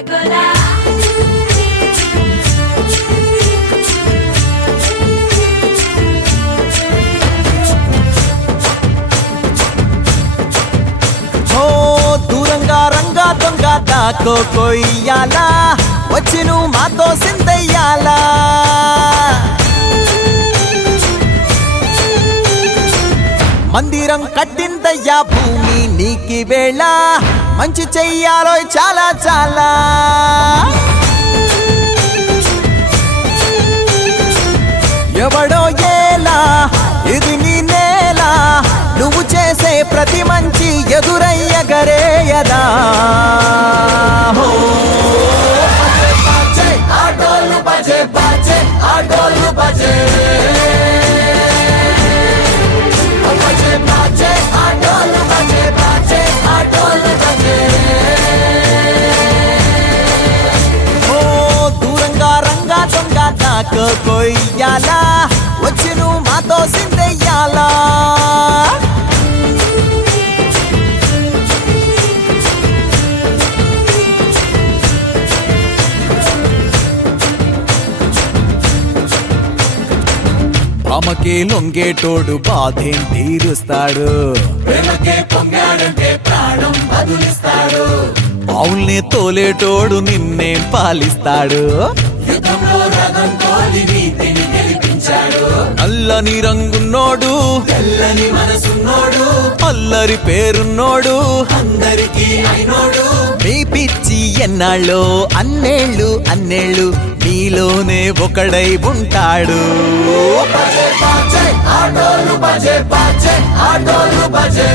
రసగుల్లా దూరంగా రంగా దొంగ దాకో కొయ్యాలా వచ్చి నువ్వు మాతో సిందయ్యాలా మందిరం కట్టిందయ్యా భూమి నీకి వేళ మంచి చెయ్యాలో చాలా చాలా ఎవడో ఏలా ఇది నీ నేల నువ్వు చేసే ప్రతి మంచి ఎదురయ్యగరేయదా ఆటోలు బజే బజే ఆటోలు బజే బజే బజే ఆటోలు బజే బజే ఆటోలు బజే దూరంగా రంగా దొంగ నాకు కొయ్యాలా వచ్చి నువ్వు మాతో సిందెయ్యాలా ఆమెకే లొంగేటోడు బాధేం తీరుస్తాడు ప్రేమకే పొంగాడంటే ప్రాణం బదులిస్తాడు అవుల్ని తోలేటోడు నిన్నేం పాలిస్తాడు యుద్ధంలో రథం తోలి నీతిని గెలిపించాడు నల్లని రంగున్నోడు తెల్లని మనసున్నోడు అల్లరి పేరున్నోడు అందరికీ అయినోడు మీ పిచ్చి ఎన్నాళ్ళో అన్నేళ్ళు అన్నేళ్ళు మీలోనే ఒకడై ఉంటాడు బజే బజే ఆటోలు బజే బజే ఆటోలు బజే